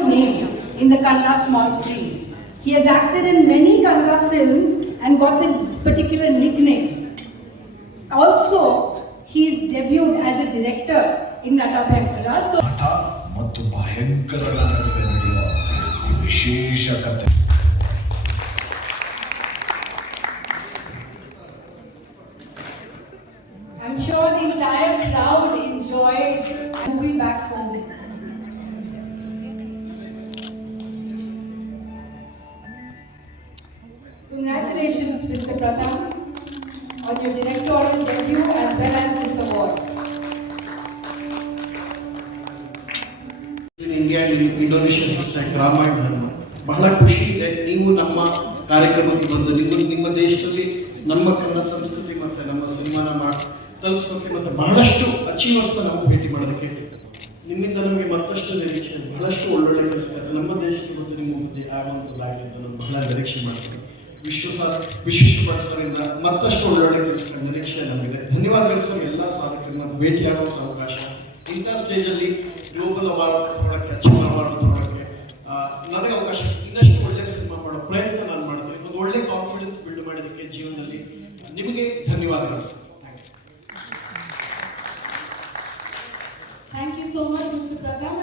name in the Kannada small screen. He has acted in many Kannada films and got this particular nickname. Also, he is debuted as a director in Nata Bhayakara. So, ನಟ ಮತ್ತು ಭಯಂಕರರ ನಡುವೆ ನಡೆಯುವ ವಿಶೇಷ ಕಥೆ. I'm sure the entire crowd enjoyed movie back home. Congratulations, Mr. Pratham, on your directorial debut as well as this award. India Indonesia Ramayana ಧರ್ಮ ಬಹಳ ಖುಷಿ ಇದೆ. ನೀವು ನಮ್ಮ ಕಾರ್ಯಕ್ರಮಕ್ಕೆ ಬಂದು ನಿಮ್ಮ ದೇಶದಲ್ಲಿ ನಮ್ಮ ಕನ್ನಡ ಸಂಸ್ಕೃತಿ ಮತ್ತು ನಮ್ಮ ಸಿನಿಮಾನ ತಲುಪಿಸೋಕೆ ಮತ್ತು ಬಹಳಷ್ಟು ಅಚೀವರ್ಸ್ನ ನಾವು ಭೇಟಿ ಮಾಡೋದಕ್ಕೆ ನಿಮ್ಮಿಂದ ನಮಗೆ ಮತ್ತಷ್ಟು ನಿರೀಕ್ಷೆ, ಬಹಳಷ್ಟು ಒಳ್ಳೊಳ್ಳೆ ಕೆಲಸ ನಮ್ಮ ದೇಶಕ್ಕೆ ಮತ್ತು ನಿಮ್ಮ ಮಧ್ಯೆ ಆಗುವಂಥದ್ದಾಗಲಿ ಅಂತ ನಾನು ಬಹಳ ನಿರೀಕ್ಷೆ ಮಾಡ್ತೀನಿ. ವಿಶಿಷ್ಟ ಸರಿಂದ ಮತ್ತಷ್ಟು ಒಳ್ಳೊಳ್ಳೆ ಕೆಲಸಗಳ ನಿರೀಕ್ಷೆ ನಮಗಿದೆ. ಧನ್ಯವಾದಗಳು ಸರ್. ಎಲ್ಲ ಸಾಧಕರನ್ನ ಭೇಟಿಯಾಗುವಂಥ ಅವಕಾಶ ಇಂಥ ಸ್ಟೇಜಲ್ಲಿ ಗ್ಲೋಬಲ್ ಅವಾರ್ಡ್ ತಗೊಳ್ಳೋಕ್ಕೆ, ಅಚೀವ್ ಅವಾರ್ಡ್ ತಗೊಳ್ಳೋಕ್ಕೆ ನನಗೆ ಅವಕಾಶ, ಇನ್ನಷ್ಟು ಒಳ್ಳೆ ಸಿನಿಮಾ ಮಾಡೋ ಪ್ರಯತ್ನ ನಾನು ಮಾಡ್ತೀನಿ. ಒಂದು ಒಳ್ಳೆ ಕಾನ್ಫಿಡೆನ್ಸ್ ಬಿಲ್ಡ್ ಮಾಡೋದಕ್ಕೆ ಜೀವನದಲ್ಲಿ ನಿಮಗೆ ಧನ್ಯವಾದಗಳು sir. Thank you so much, Mr. Pratham.